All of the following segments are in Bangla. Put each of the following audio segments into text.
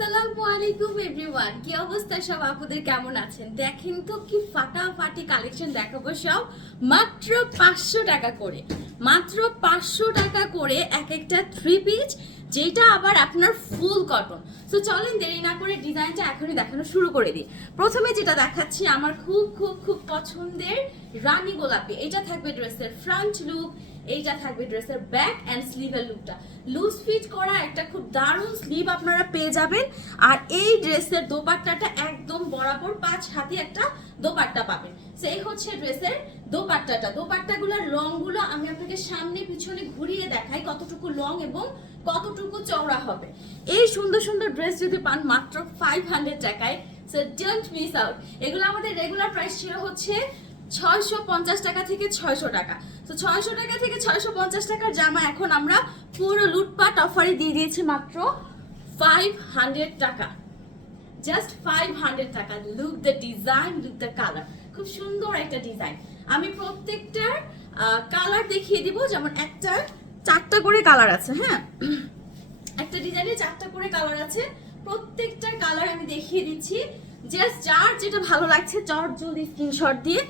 আসসালামু আলাইকুম এভরিওয়ান কি অবস্থা সব? আপুদের কেমন আছেন? দেখেন তো কি ফাটাফাটি কালেকশন দেখাবো সব। মাত্র পাঁচশো টাকা করে। মাত্র পাঁচশো টাকা করে এক একটা থ্রি পিচ যেটা আবার আপনার ফুল কটন সো চলেন দেরি না করে ডিজাইনটা এখনই দেখানো শুরু করে দিই। প্রথমে যেটা দেখাচ্ছি, আমার খুব খুব খুব পছন্দের রানী গোলাপি। এটা থাকবে ড্রেসের ফ্রন্ট লুক এইটা থাকবে ড্রেসের ব্যাক অ্যান্ড স্লিভের লুকটা লুজ ফিট করা একটা খুব দারুণ স্লিভ আপনারা পেয়ে যাবেন। আর এই ড্রেসের দোপাট্টাটা একদম বরাবর পাঁচ হাতি একটা দোপাট্টা পাবেন। সেই হচ্ছে ড্রেসের দোপাট্টাটা। দোপাট্টাগুলোর রংগুলো আমি আপনাকে সামনে পিছনে ঘুরিয়ে দেখাই কতটুকু লং এবং কতটুকু চওড়া হবে। এই সুন্দর সুন্দর ড্রেস যদি পান মাত্র ফাইভ হান্ড্রেড টাকায় সো ডোন্ট মিস আউট এগুলো আমাদের রেগুলার প্রাইস ছিল হচ্ছে ছয়শো পঞ্চাশ টাকা থেকে ছয়শো টাকা। তো ছয়শো টাকা থেকে ছয়শো পঞ্চাশ টাকার জামা এখন আমরা পুরো লুটপাট অফারে দিয়ে দিয়েছি মাত্র ফাইভ হান্ড্রেড টাকা। জাস্ট ফাইভ হান্ড্রেড টাকা। Look the design look the colour খুব সুন্দর একটা ডিজাইন আমি প্রত্যেকটার কালার দেখিয়ে দিব। যেমন একটা, চারটা করে কালার আছে হ্যাঁ? একটা ডিজাইনে চারটা করে কালার আছে। প্রত্যেকটার কালার আমি দেখিয়ে দিচ্ছি। জাস্ট যার যেটা ভালো লাগছে, চট জলদি স্ক্রিনশট দিয়ে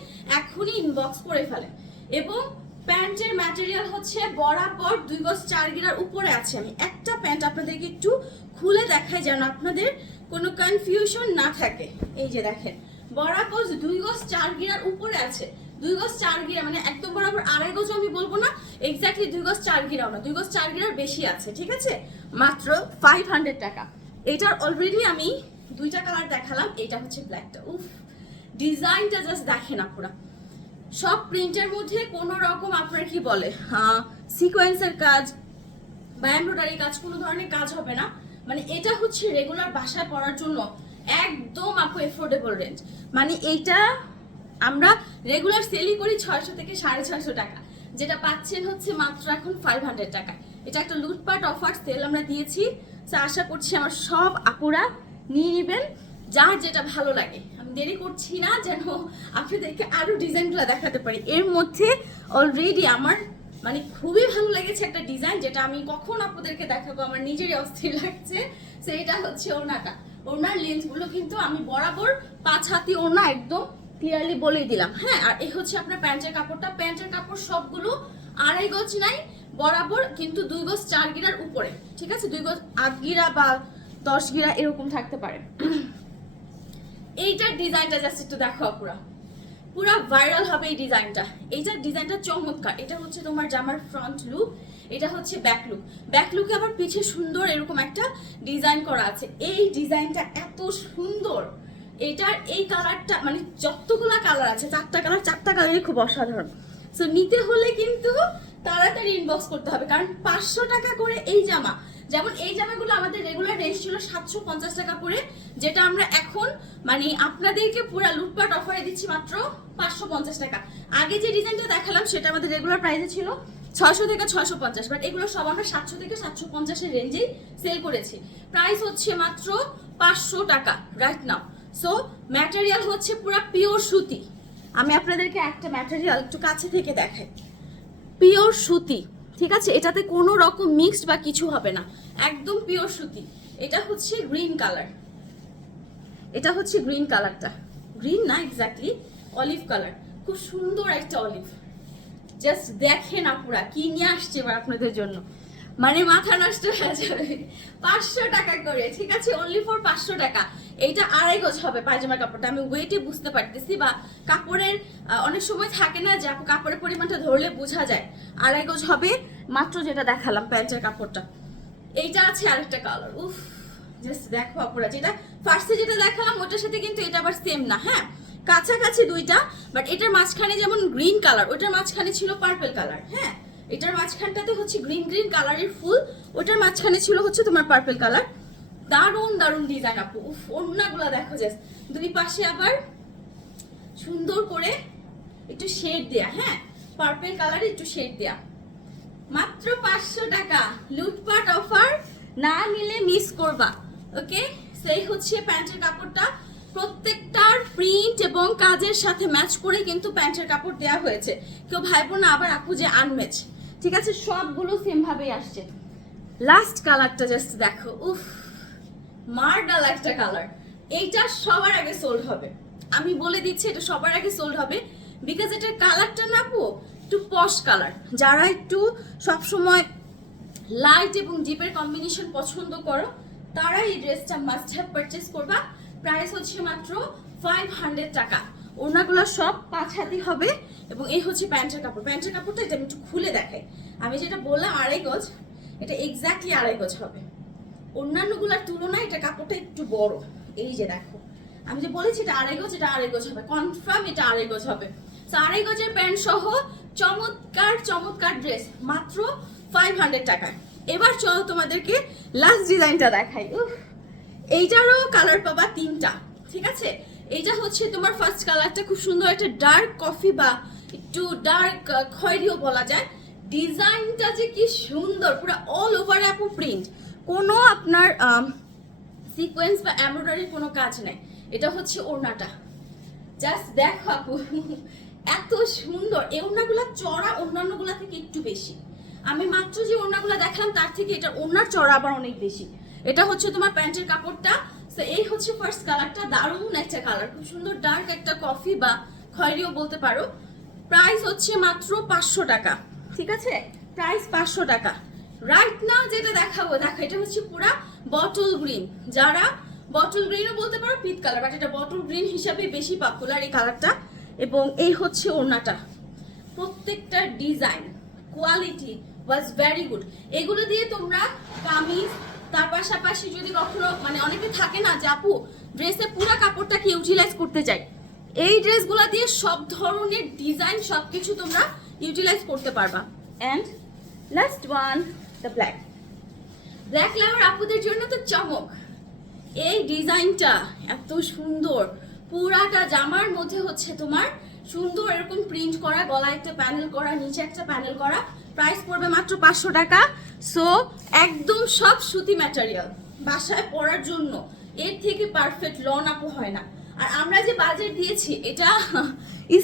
এখনই ইনবক্স করে ফেলেন এবং প্যান্টের ম্যাটেরিয়াল হচ্ছে বরাবর দুই গজ চার গিরার উপরে আছে। আমি একটা প্যান্ট আপনাদেরকে একটু খুলে দেখাই যেন আপনাদের কোনো কনফিউশন না থাকে। এই যে দেখেন, বরাবর দুই গজ চার গিরার উপরে আছে। দুই গজ চার গিরা মানে একদম বরাবর আড়াই গজ আমি বলব না এক্স্যাক্টলি দুই গজ চার গিরাও না, দুই গজ চার গিরার বেশি আছে, ঠিক আছে? মাত্র ফাইভ হান্ড্রেড টাকা। এটার অলরেডি আমি দুইটা কালার দেখালাম, এটা হচ্ছে ব্ল্যাকটা উফ ডিজাইনটা জাস্ট দেখেন না পুরা সব প্রিন্টের মধ্যে কোনো রকম আপনার কি বলে সিকোয়েন্সের কাজ, বা এমব্রয়ডারি কাজ, কোনো ধরনের কাজ হবে না। মানে এটা হচ্ছে রেগুলার বাসায় পড়ার জন্য একদম আপু এফোর্ডেবল রেঞ্জ মানে এইটা আমরা রেগুলার সেলই করি ছয়শো থেকে সাড়ে ছয়শো টাকা। যেটা পাচ্ছেন হচ্ছে মাত্র এখন ফাইভ হান্ড্রেড টাকা। এটা একটা লুটপাট অফার সেল আমরা দিয়েছি। আশা করছি আমার সব আপুরা নিয়ে নেবেন, যার যেটা ভালো লাগে। দেরি করছি না যেন আপনাদেরকে আরও ডিজাইনগুলো দেখাতে পারি। এর মধ্যে অলরেডি আমার মানে খুবই ভালো লেগেছে একটা ডিজাইন যেটা আমি কখন আপনাদেরকে দেখাবো, আমার নিজেরই অস্থির লাগছে। সেটা হচ্ছে ওনাটা ওনার লেন্সগুলো কিন্তু আমি বরাবর পাঁচ হাতি ওনা একদম ক্লিয়ারলি বলেই দিলাম। হ্যাঁ আর এই হচ্ছে আপনার প্যান্টের কাপড়টা। প্যান্টের কাপড় সবগুলো আড়াই গজ নাই, বরাবর কিন্তু দুই গজ চার গিরার উপরে। ঠিক আছে? দুই গজ আট গিরা বা দশ গিরা এরকম থাকতে পারে। এইটার ডিজাইনটা জাস্ট একটু দেখো পুরা পুরা ভাইরাল হবে এই ডিজাইনটা এইটার ডিজাইনটা চমৎকার। এটা হচ্ছে তোমার জামার ফ্রন্ট লুক এটা হচ্ছে ব্যাক লুক ব্যাক লুকে আবার পিছে সুন্দর এরকম একটা ডিজাইন করা আছে। এই ডিজাইনটা এত সুন্দর। এটার এই কালারটা মানে যতগুলা কালার আছে, চারটা কালার চারটা কালারই খুব অসাধারণ। সো নিতে হলে কিন্তু তাড়াতাড়ি ইনবক্স করতে হবে। কারণ পাঁচশো টাকা করে এই জামা যেমন এই জামাগুলো আমাদের রেগুলার রেঞ্জ ছিল সাতশো পঞ্চাশ টাকা করে, যেটা আমরা এখন মানে আপনাদেরকে পুরা লুটপাট অফারে দিচ্ছি মাত্র পাঁচশো পঞ্চাশ টাকা। আগে যে ডিজাইনটা দেখালাম, সেটা আমাদের রেগুলার প্রাইসে ছিল ছয়শো থেকে ছয়শো পঞ্চাশ বাট এগুলো সব আমরা সাতশো থেকে সাতশো পঞ্চাশের রেঞ্জেই সেল করেছি। প্রাইস হচ্ছে মাত্র পাঁচশো টাকা রাইট নাও সো ম্যাটেরিয়াল হচ্ছে পুরা পিওর সুতি। আমি আপনাদেরকে একটা ম্যাটেরিয়াল একটু কাছে থেকে দেখাই। পিওর সুতি। ঠিক আছে? এটাতে কোনো রকম মিক্সড বা কিছু হবে না। একদম পিওর সুতি। এটা হচ্ছে গ্রিন কালার এটা হচ্ছে গ্রিন কালারটা গ্রিন না এক্স্যাক্টলি অলিভ কালার খুব সুন্দর একটা অলিভ জাস্ট দেখেন আপুরা, কি নিয়ে আসছে এবার আপনাদের জন্য। মানে মাথা নষ্ট হয়ে যাবে। পাঁচশো টাকা করে, ঠিক আছে? অনলি ফর পাঁচশো টাকা। এইটা আড়াই গজ হবে পায়জামার কাপড়টা। আমি ওয়েটে বুঝতে পারতেছি বা কাপড়ের অনেক সময় থাকে না যে কাপড়ের পরিমাণটা ধরলে বোঝা যায়। আড়াই গজ হবে, মাত্র যেটা দেখালাম প্যান্টের কাপড়টা। এইটা আছে আরেকটা কালার উফ জাস্ট দেখো আপুরা, যেটা ফার্স্টে যেটা দেখালাম, ওটার সাথে কিন্তু এটা আবার সেম না হ্যাঁ? কাছাকাছি দুইটা বাট এটার মাঝখানে যেমন গ্রিন কালার ওটার মাঝখানে ছিল পার্পল কালার হ্যাঁ? এটার মাঝখানটাতে হচ্ছে গ্রিন গ্রিন কালারের ফুল, ওটার মাঝখানে ছিল হচ্ছে তোমার পার্পল কালার দারুণ দারুণ ডিজাইন আপু। উফ অন্যগুলো দেখো জাস্ট দুই পাশে আবার সুন্দর করে একটু শেড দেয়া হ্যাঁ? পার্পেল কালারে একটু শেড দেয়া। মাত্র পাঁচশো টাকা। লুটপাট অফার না নিলে মিস করবা। ওকে সেই হচ্ছে প্যান্টের কাপড়টা। প্রত্যেকটার প্রিন্ট এবং কাজের সাথে ম্যাচ করে কিন্তু প্যান্টের কাপড় দেওয়া হয়েছে। কেউ ভাইবো না, আবার আপু যে আনম্যাচ ঠিক আছে, সবগুলো সেম ভাবেই আসছে। লাস্ট কালারটা জাস্ট দেখো, উফ মার্ডাল একটা কালার এইটা সবার আগে সোল্ড হবে। আমি বলে দিচ্ছি, এটা সবার আগে সোল্ড হবে বিকজ এটার কালারটা না পো একটু পশ কালার যারা একটু সবসময় লাইট এবং ডিপের কম্বিনেশন পছন্দ করো, তারা এই ড্রেসটা মাস্ট হ্যাভ পারচেস করবা। প্রাইস হচ্ছে মাত্র ফাইভ হান্ড্রেড টাকা। ওনাগুলো সব পাঁচ হাতি হবে এবং এই হচ্ছে প্যান্টের কাপড়। প্যান্টের কাপড়টা এটা আমি একটু খুলে দেখাই। আমি যেটা বললাম আড়াই গজ, এটা এক্স্যাক্টলি আড়াই গজ হবে। অন্যান্যগুলোর তুলনায় এটা কাপড়টা একটু বড়। এই যে দেখো, আমি যে বলেছি এটা আড়াই গজ, এটা আড়াই গজ হবে। কনফার্ম এটা আড়াই গজ হবে। তো আড়াই গজের প্যান্ট সহ চমৎকার চমৎকার ড্রেস মাত্র ফাইভ হান্ড্রেড টাকায়। এবার চলো তোমাদেরকে লাস্ট ডিজাইনটা দেখাই। এইটারও কালার পাবা তিনটা, ঠিক আছে? এইটা হচ্ছে তোমার ফার্স্ট কালারটা খুব সুন্দর একটা ডার্ক কফি বা একটু ডার্ক খয়েরিও বলা যায়। ডিজাইনটা যে কি সুন্দর, পুরো অল ওভার আপু প্রিন্ট কোনো আপনার সিকোয়েন্স বা এমব্রয়ডারির কোনো কাজ নেই। এটা হচ্ছে ওড়নাটা। জাস্ট দেখো আপু, এত সুন্দর। এই ওড়নাগুলো চড়া অন্যান্যগুলো থেকে একটু বেশি। আমি মাত্র যে ওড়নাগুলো দেখালাম, তার থেকে এটা ওড়নার চড়া আবার অনেক বেশি। এটা হচ্ছে তোমার প্যান্টের কাপড়টা। তো এই হচ্ছে ফার্স্ট কালারটা দারুণ একটা কালার খুব সুন্দর ডার্ক একটা কফি বা খয়েরিও বলতে পারো। প্রাইস হচ্ছে মাত্র পাঁচশো টাকা। ঠিক আছে? প্রাইস পাঁচশো টাকা। রাইট না যেটা দেখাবো, দেখো, এটা হচ্ছে পুরা বটল গ্রিন যারা বটল গ্রিনও বলতে পারো পিট কালার বাট এটা বটল গ্রিন হিসাবে বেশি পপুলার এই কালারটা এবং এই হচ্ছে ওড়নাটা। প্রত্যেকটা design quality was very good এগুলো দিয়ে তোমরা কামিজ তার পাশাপাশি যদি কখনো মানে অনেকে থাকে না যে, আপু ড্রেসে পুরো কাপড়টাকে ইউটিলাইজ করতে চাই? এই ড্রেসগুলো দিয়ে সব ধরনের ডিজাইন সব কিছু তোমরা ইউটিলাইজ করতে পারবা। And last one the black black lover আপুদের জন্য তো চমক। এই ডিজাইনটা এত সুন্দর। পুরাটা জামার মধ্যে হচ্ছে তোমার সুন্দর এরকম প্রিন্ট করা, গলায় একটা প্যানেল করা, নিচে একটা প্যানেল করা। প্রাইস পড়বে মাত্র পাঁচশো টাকা। সো একদম সব সুতি ম্যাটেরিয়াল বাসায় পরার জন্য। এর থেকে পারফেক্ট লন আপু হয় না। আর আমরা যে বাজেট দিয়েছি, এটা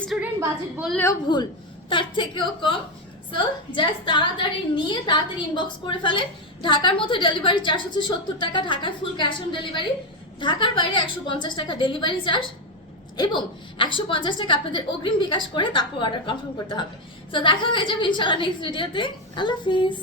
স্টুডেন্ট বাজেট বললেও ভুল, তার থেকেও কম। সো জাস্ট তাড়াতাড়ি নিয়ে তাড়াতাড়ি ইনবক্স করে ফেলেন ঢাকার মধ্যে ডেলিভারি চার্জ হচ্ছে সত্তর টাকা, ঢাকায় ফুল ক্যাশ অন ডেলিভারি ঢাকার বাইরে একশো পঞ্চাশ টাকা ডেলিভারি চার্জ এবং একশো পঞ্চাশ টাকা আপনাদের অগ্রিম বিকাশ করে তারপর অর্ডার কনফার্ম করতে হবে। তো দেখা হয়ে যাবে ইনশাল্লাহ নেক্সট ভিডিওতে আল্লাহ হাফিজ।